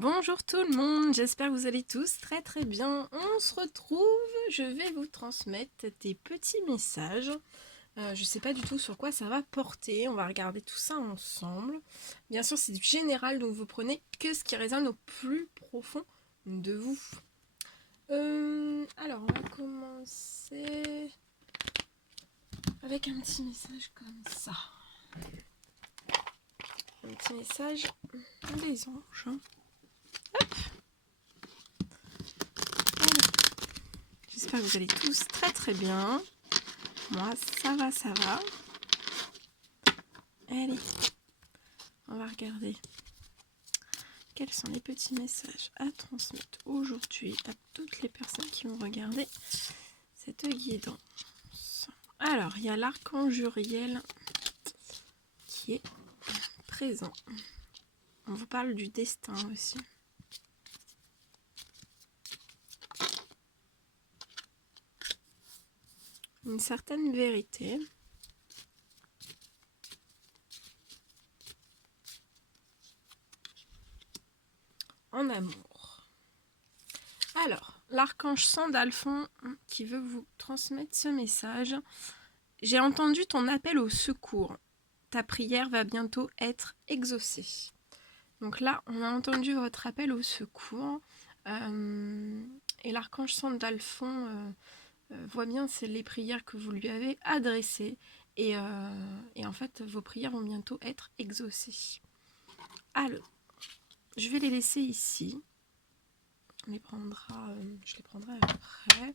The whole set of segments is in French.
Bonjour tout le monde, j'espère que vous allez tous très très bien. On se retrouve, je vais vous transmettre des petits messages. Je ne sais pas du tout sur quoi ça va porter, on va regarder tout ça ensemble. Bien sûr c'est du général, donc vous prenez que ce qui résonne au plus profond de vous. Alors on va commencer avec un petit message comme ça. Un petit message des anges. J'espère que vous allez tous très très bien. Moi, ça va, ça va. Allez, on va regarder quels sont les petits messages à transmettre aujourd'hui à toutes les personnes qui vont regarder cette guidance. Alors, il y a l'archange Uriel qui est présent. On vous parle du destin aussi. Une certaine vérité. En amour. Alors, l'archange Sandalphon qui veut vous transmettre ce message. J'ai entendu ton appel au secours. Ta prière va bientôt être exaucée. Donc là, on a entendu votre appel au secours. Et l'archange Sandalphon voit bien c'est les prières que vous lui avez adressées. Et en fait, vos prières vont bientôt être exaucées. Alors, je vais les laisser ici. Je les prendrai après.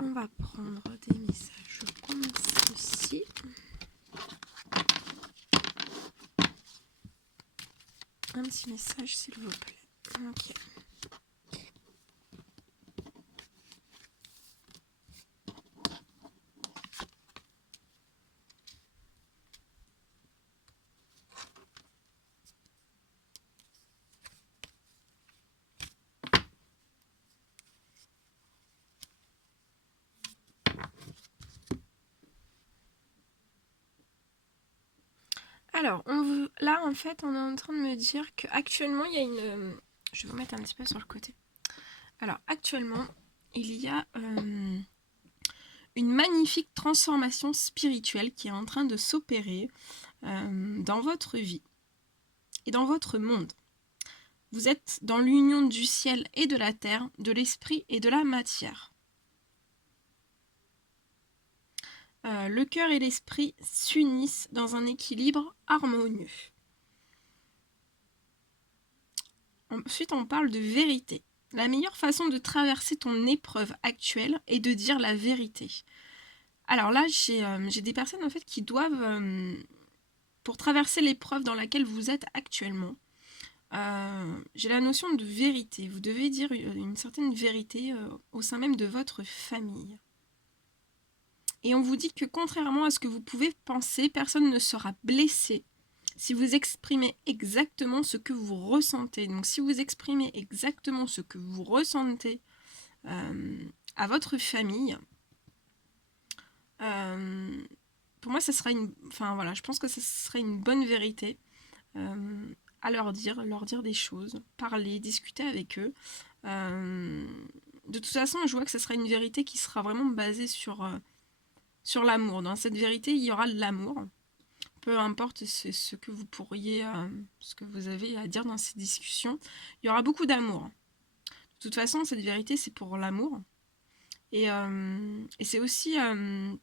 On va prendre des messages comme ceci. Un petit message, s'il vous plaît. Ok. Alors, là, en fait, on est en train de me dire qu'actuellement, il y a une... Je vais vous mettre un petit peu sur le côté. Alors, actuellement, il y a une magnifique transformation spirituelle qui est en train de s'opérer dans votre vie et dans votre monde. Vous êtes dans l'union du ciel et de la terre, de l'esprit et de la matière. Le cœur et l'esprit s'unissent dans un équilibre harmonieux. Ensuite, on parle de vérité. La meilleure façon de traverser ton épreuve actuelle est de dire la vérité. Alors là, j'ai des personnes en fait qui doivent, pour traverser l'épreuve dans laquelle vous êtes actuellement, j'ai la notion de vérité. Vous devez dire une certaine vérité au sein même de votre famille. Et on vous dit que contrairement à ce que vous pouvez penser, personne ne sera blessé si vous exprimez exactement ce que vous ressentez. Donc si vous exprimez exactement ce que vous ressentez à votre famille, pour moi ça sera je pense que ça serait une bonne vérité à leur dire des choses, parler, discuter avec eux. De toute façon, je vois que ce sera une vérité qui sera vraiment basée sur l'amour. Dans cette vérité, il y aura de l'amour. Peu importe ce que vous pourriez, ce que vous avez à dire dans ces discussions, il y aura beaucoup d'amour. De toute façon, cette vérité, c'est pour l'amour. Et c'est aussi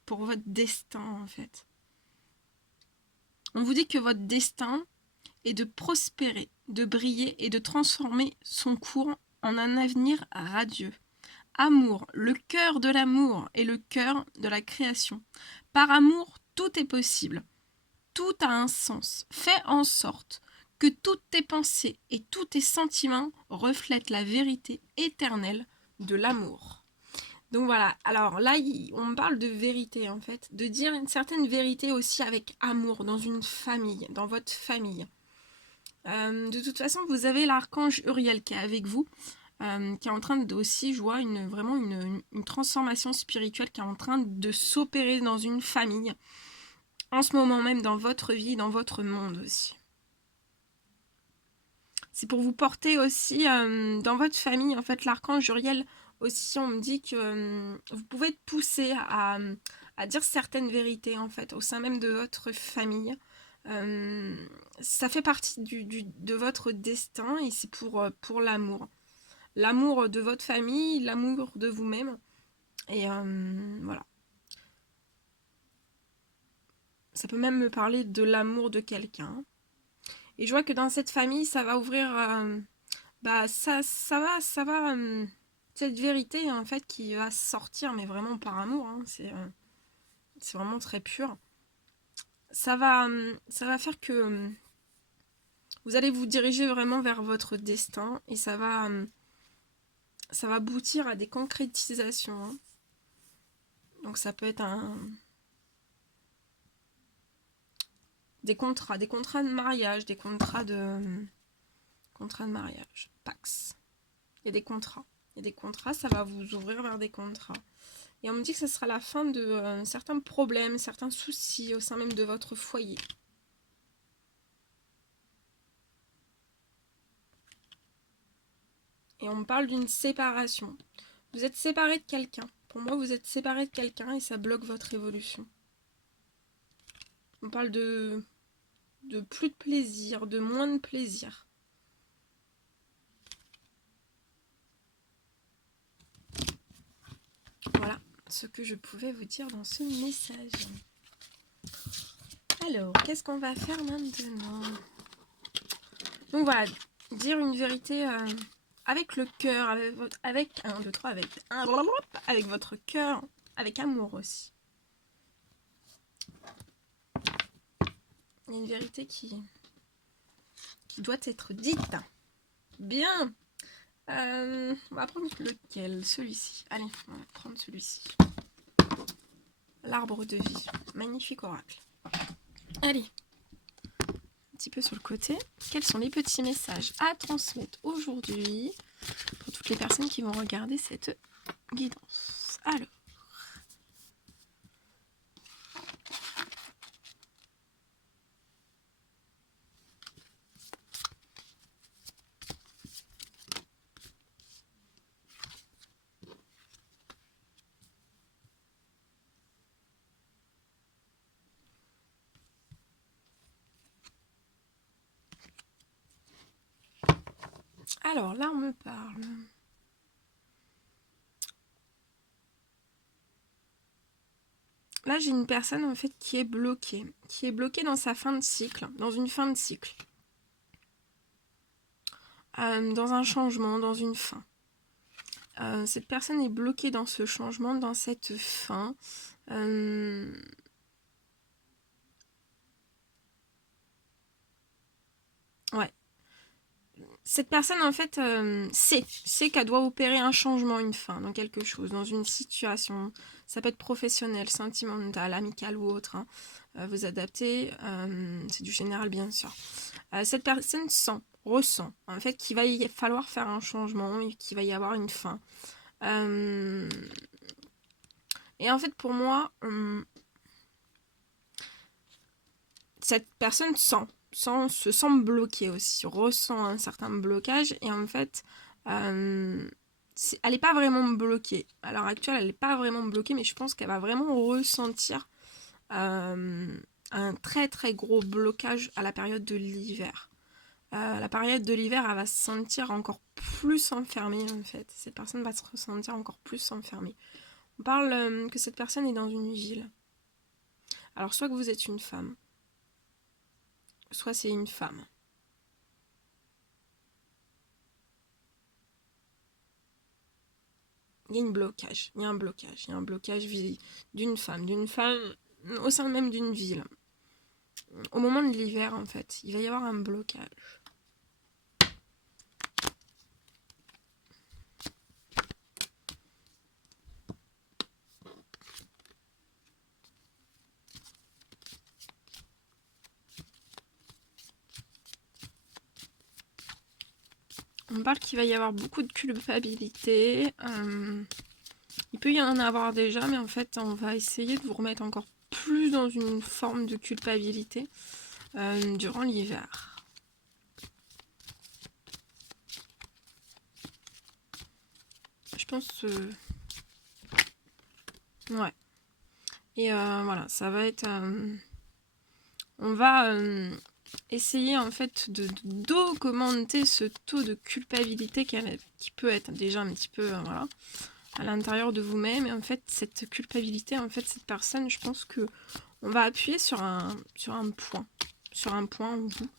pour votre destin, en fait. On vous dit que votre destin est de prospérer, de briller et de transformer son cours en un avenir radieux. Amour, le cœur de l'amour et le cœur de la création. Par amour, tout est possible. Tout a un sens. Fais en sorte que toutes tes pensées et tous tes sentiments reflètent la vérité éternelle de l'amour. Donc voilà, alors là, on parle de vérité en fait, de dire une certaine vérité aussi avec amour dans une famille, dans votre famille. De toute façon, vous avez l'archange Uriel qui est avec vous, qui est en train de aussi, je vois, vraiment une transformation spirituelle qui est en train de s'opérer dans une famille, en ce moment même dans votre vie, dans votre monde aussi. C'est pour vous porter aussi dans votre famille. En fait, l'archange Uriel aussi, on me dit que vous pouvez être poussé à dire certaines vérités, en fait, au sein même de votre famille. Ça fait partie de votre destin et c'est pour l'amour. L'amour de votre famille, l'amour de vous-même. Et voilà. Ça peut même me parler de l'amour de quelqu'un. Et je vois que dans cette famille, ça va ouvrir... ça va... cette vérité, en fait, qui va sortir, mais vraiment par amour. Hein, c'est vraiment très pur. Ça va faire que vous allez vous diriger vraiment vers votre destin. Et ça va aboutir à des concrétisations. Hein. Donc ça peut être des contrats de mariage, des contrats de mariage, Pax. Il y a des contrats. Ça va vous ouvrir vers des contrats. Et on me dit que ce sera la fin de certains problèmes, certains soucis au sein même de votre foyer. Et on me parle d'une séparation. Vous êtes séparé de quelqu'un. Pour moi, vous êtes séparé de quelqu'un et ça bloque votre évolution. On parle de plus de plaisir, de moins de plaisir. Voilà ce que je pouvais vous dire dans ce message. Alors, qu'est-ce qu'on va faire maintenant? Donc voilà, dire une vérité avec le cœur, avec votre cœur, avec amour aussi. Il y a une vérité qui doit être dite. Bien. On va prendre lequel? Celui-ci. Allez, on va prendre celui-ci. L'arbre de vie. Magnifique oracle. Allez. Un petit peu sur le côté. Quels sont les petits messages à transmettre aujourd'hui pour toutes les personnes qui vont regarder cette guidance? Alors, là, on me parle. Là, j'ai une personne, en fait, qui est bloquée dans sa fin de cycle, dans une fin de cycle. Dans un changement, dans une fin. Cette personne est bloquée dans ce changement, dans cette fin. Ouais. Cette personne, en fait, sait qu'elle doit opérer un changement, une fin, dans quelque chose, dans une situation. Ça peut être professionnel, sentimental, amical ou autre. Hein. Vous adaptez, c'est du général, bien sûr. Cette personne ressent, en fait, qu'il va y falloir faire un changement, et qu'il va y avoir une fin. Et en fait, pour moi, cette personne se sent bloquée aussi, ressent un certain blocage. Et en fait, elle n'est pas vraiment bloquée. À l'heure actuelle, elle n'est pas vraiment bloquée, mais je pense qu'elle va vraiment ressentir un très très gros blocage à la période de l'hiver. La période de l'hiver, elle va se sentir encore plus enfermée en fait. Cette personne va se ressentir encore plus enfermée. On parle que cette personne est dans une ville. Alors soit que vous êtes une femme, soit c'est une femme. Il y a un blocage d'une femme au sein même d'une ville. Au moment de l'hiver en fait, il va y avoir un blocage. On parle qu'il va y avoir beaucoup de culpabilité. Il peut y en avoir déjà, mais en fait, on va essayer de vous remettre encore plus dans une forme de culpabilité durant l'hiver. je pense... Ouais. Et voilà, ça va être... on va essayer en fait d'augmenter ce taux de culpabilité qui peut être déjà un petit peu voilà, à l'intérieur de vous-même. Et en fait, cette culpabilité, en fait, cette personne, je pense que on va appuyer sur un point où vous,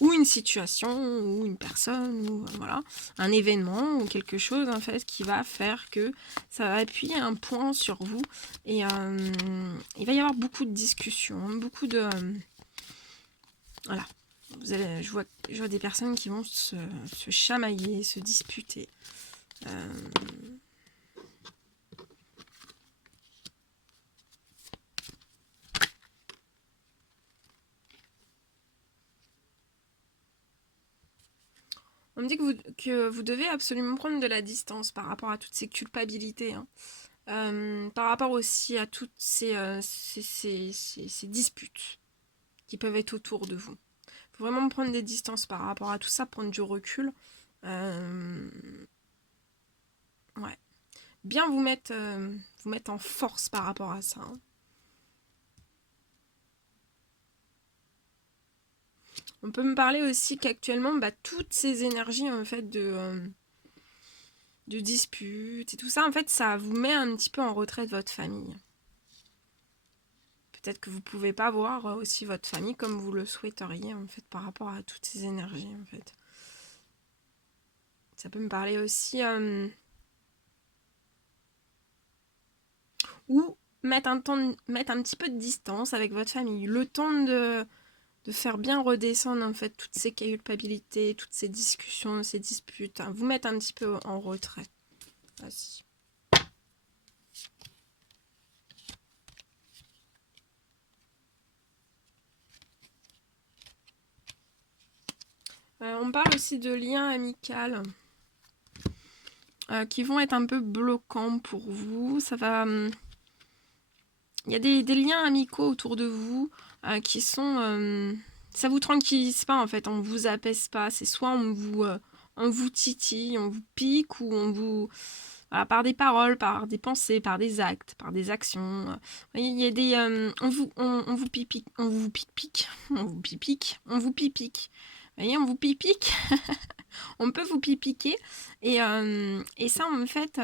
ou une situation, ou une personne, ou voilà, un événement, ou quelque chose en fait qui va faire que ça va appuyer un point sur vous. Et il va y avoir beaucoup de discussions, beaucoup de... voilà. Je vois des personnes qui vont se chamailler, se disputer. On me dit que vous devez absolument prendre de la distance par rapport à toutes ces culpabilités. Hein. Par rapport aussi à toutes ces disputes qui peuvent être autour de vous. Il faut vraiment prendre des distances par rapport à tout ça, prendre du recul. Ouais. Bien vous mettre en force par rapport à ça. Hein. On peut me parler aussi qu'actuellement, toutes ces énergies en fait de disputes et tout ça, en fait, ça vous met un petit peu en retrait de votre famille. Peut-être que vous pouvez pas voir aussi votre famille comme vous le souhaiteriez en fait par rapport à toutes ces énergies en fait. Ça peut me parler aussi ou mettre un petit peu de distance avec votre famille, le temps de faire bien redescendre en fait toutes ces culpabilités, toutes ces discussions, ces disputes, hein, vous mettre un petit peu en retrait. Voici. On parle aussi de liens amicaux qui vont être un peu bloquants pour vous. Ça va... il y a des liens amicaux autour de vous qui sont... ça vous tranquillise pas en fait, on vous apaise pas. C'est soit on vous titille, on vous pique ou on vous... Voilà, par des paroles, par des pensées, par des actes, par des actions. Vous voyez, il y a des... on vous pipique, on vous pique, on vous pipique, on vous pipique. Vous voyez, on vous pipique. On peut vous pipiquer. Et ça, en fait...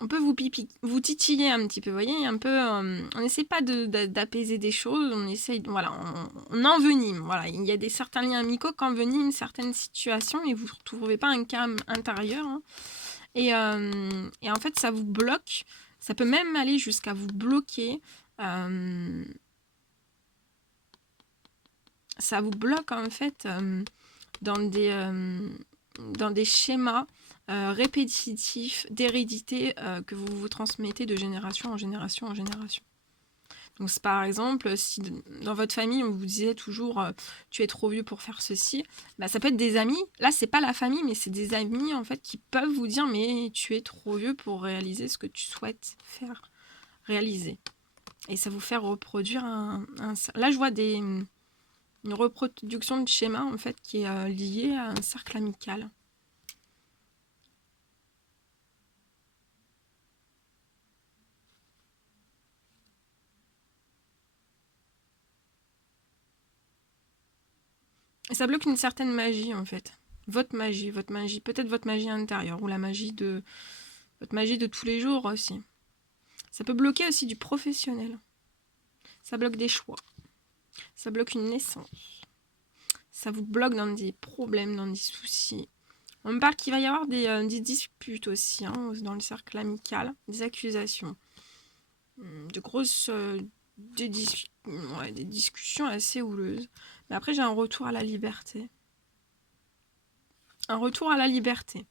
on peut vous titiller un petit peu, vous voyez, un peu, on n'essaie pas d'apaiser des choses, on essaye, voilà, on envenime, voilà, il y a certains liens amicaux qui enveniment certaines situations et vous ne retrouvez pas un calme intérieur, hein. Et en fait, ça vous bloque, ça peut même aller jusqu'à vous bloquer, ça vous bloque en fait dans des schémas répétitif d'hérédité que vous vous transmettez de génération en génération en génération. Donc par exemple, si dans votre famille on vous disait toujours tu es trop vieux pour faire ceci, ça peut être des amis, là c'est pas la famille mais c'est des amis en fait qui peuvent vous dire mais tu es trop vieux pour réaliser ce que tu souhaites faire réaliser. Et ça vous fait reproduire là je vois une reproduction de schéma en fait qui est liée à un cercle amical. Et ça bloque une certaine magie en fait. Votre magie, peut-être votre magie intérieure ou la magie de votre magie de tous les jours aussi. Ça peut bloquer aussi du professionnel. Ça bloque des choix. Ça bloque une naissance. Ça vous bloque dans des problèmes, dans des soucis. On me parle qu'il va y avoir des disputes aussi hein, dans le cercle amical, des accusations, de grosses des discussions assez houleuses. Mais après j'ai un retour à la liberté. Un retour à la liberté.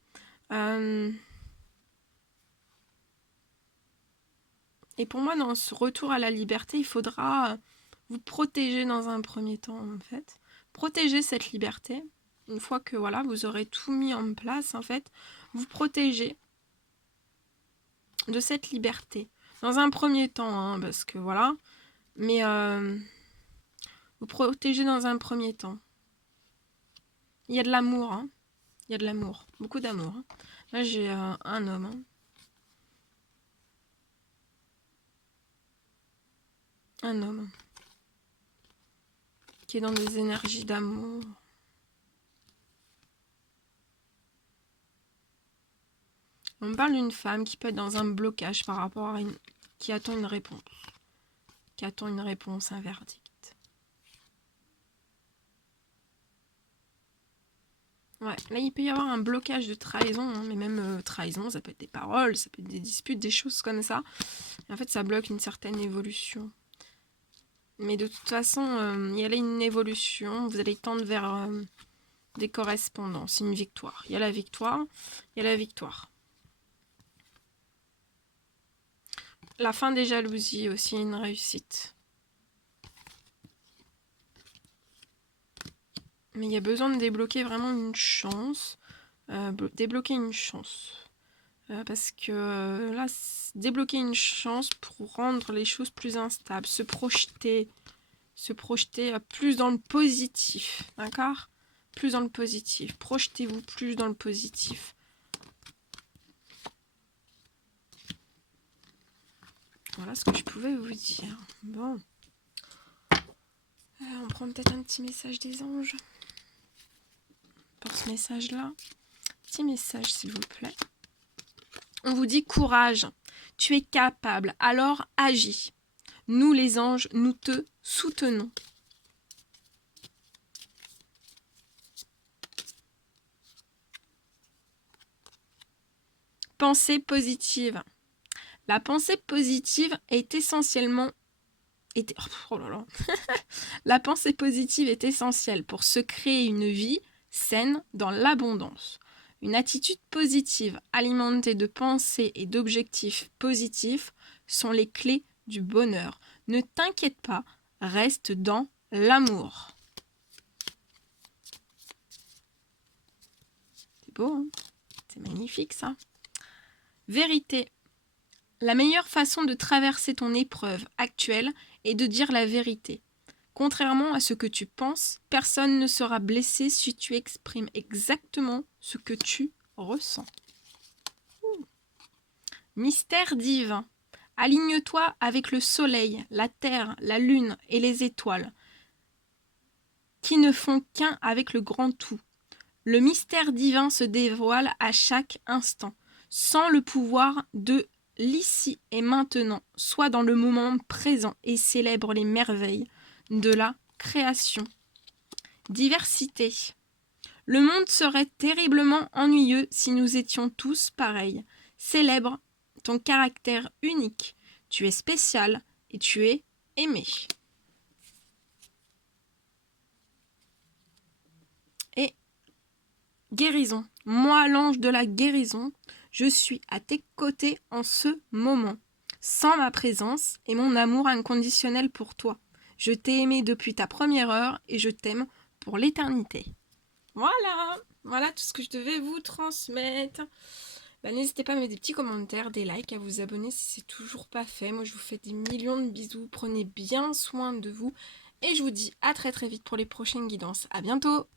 Et pour moi, dans ce retour à la liberté, il faudra vous protéger dans un premier temps, en fait. Protéger cette liberté. Une fois que voilà, vous aurez tout mis en place, en fait, vous protégez de cette liberté. Dans un premier temps, hein, parce que voilà. Mais vous protégez dans un premier temps. Il y a de l'amour, hein. Il y a de l'amour, beaucoup d'amour. Hein. Là, j'ai un homme. Hein. Un homme qui est dans des énergies d'amour. On me parle d'une femme qui peut être dans un blocage par rapport à qui attend une réponse. Qui attend une réponse, un verdict. Ouais, là il peut y avoir un blocage de trahison, hein, mais même trahison, ça peut être des paroles, ça peut être des disputes, des choses comme ça. Et en fait, ça bloque une certaine évolution. Mais de toute façon, il y a là une évolution, vous allez tendre vers des correspondances, une victoire. Il y a la victoire, il y a la victoire. La fin des jalousies aussi, une réussite. Mais il y a besoin de débloquer vraiment une chance. Débloquer une chance. Parce que là, débloquer une chance pour rendre les choses plus instables. Se projeter plus dans le positif. D'accord ? Plus dans le positif. Projetez-vous plus dans le positif. Voilà ce que je pouvais vous dire. Bon. On prend peut-être un petit message des anges. Pour ce message-là. Petit message, s'il vous plaît. On vous dit courage. Tu es capable. Alors agis. Nous, les anges, nous te soutenons. Pensée positive. La pensée positive est essentiellement... Oh là là. La pensée positive est essentielle pour se créer une vie saine dans l'abondance. Une attitude positive alimentée de pensées et d'objectifs positifs sont les clés du bonheur. Ne t'inquiète pas, reste dans l'amour. C'est beau, hein ? C'est magnifique ça. Vérité. La meilleure façon de traverser ton épreuve actuelle est de dire la vérité. Contrairement à ce que tu penses, personne ne sera blessé si tu exprimes exactement ce que tu ressens. Mystère divin. Aligne-toi avec le soleil, la terre, la lune et les étoiles, qui ne font qu'un avec le grand tout. Le mystère divin se dévoile à chaque instant, sans le pouvoir de l'ici et maintenant, soit dans le moment présent et célèbre les merveilles de la création. Diversité. Le monde serait terriblement ennuyeux si nous étions tous pareils. Célèbre ton caractère unique. Tu es spécial et tu es aimé. Et guérison. Moi, l'ange de la guérison, je suis à tes côtés en ce moment. Sans ma présence et mon amour inconditionnel pour toi. Je t'ai aimé depuis ta première heure et je t'aime pour l'éternité. Voilà tout ce que je devais vous transmettre. N'hésitez pas à mettre des petits commentaires, des likes, à vous abonner si c'est toujours pas fait. Moi je vous fais des millions de bisous, prenez bien soin de vous et je vous dis à très très vite pour les prochaines guidances. À bientôt.